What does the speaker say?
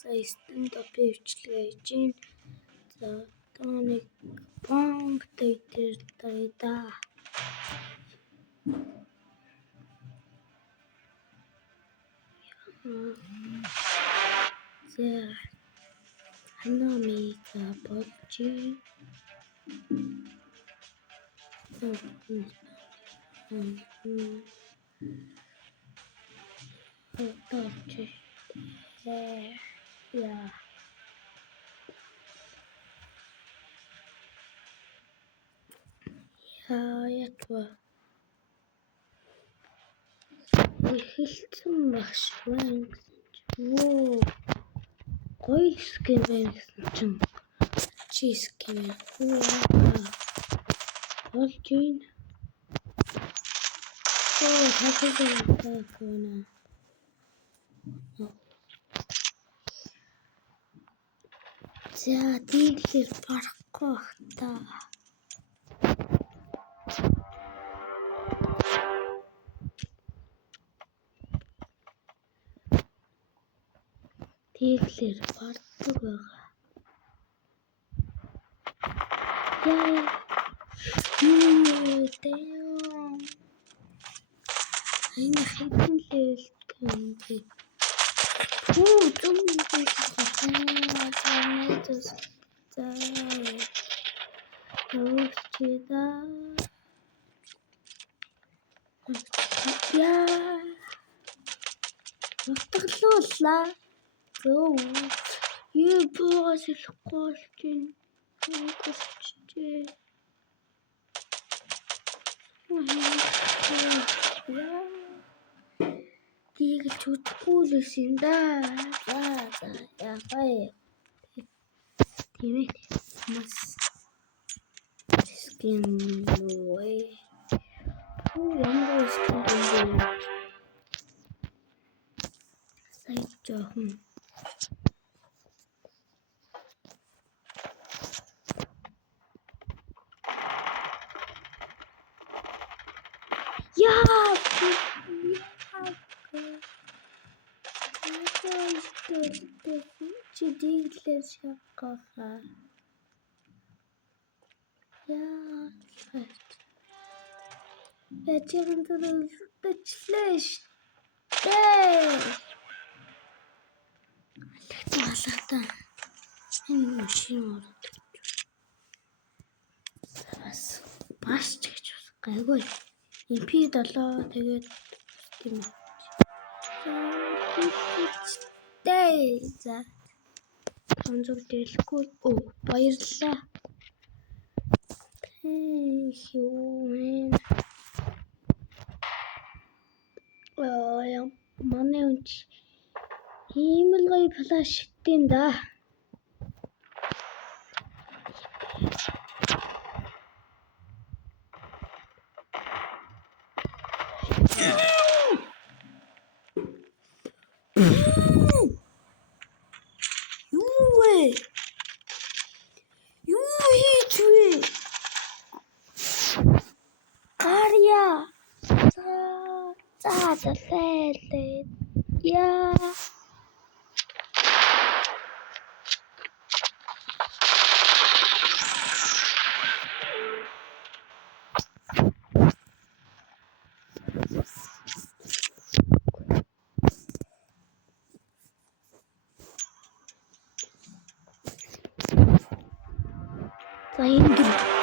саястан допи хвчлэж чинь. За одоо нэг банк дээр да. За ханамига бодчих. Ятва хэлсэн байх шүү. Оо гоё ским байсан чинь чи ским болж ийн. Оо хатагна. За дийлэр барахгүй та. Дийлэр бардаг байгаа. Яа. Damn. Энэ хэдэн левел гэнэ. Оо зомби яа. Утгалууллаа. Оо. Юу боос илгүүлчих. Тийгэл чудахгүй л юм да. За яа. Тиймээ мас скин way. Ямар скин бэ? Сайт жоохон Дийлэр шахаха. Яа. Ячирэн дэчлэш. Алхтаа. Энэ машин ороод. Бас ч гэж гайгүй. MP7 тэгээд тийм. За. Онцгой дэлэхгүй. Оо, баярлалаа. Манай үнч ийм л гоё флаш шиттэн да. Yeah. Sayın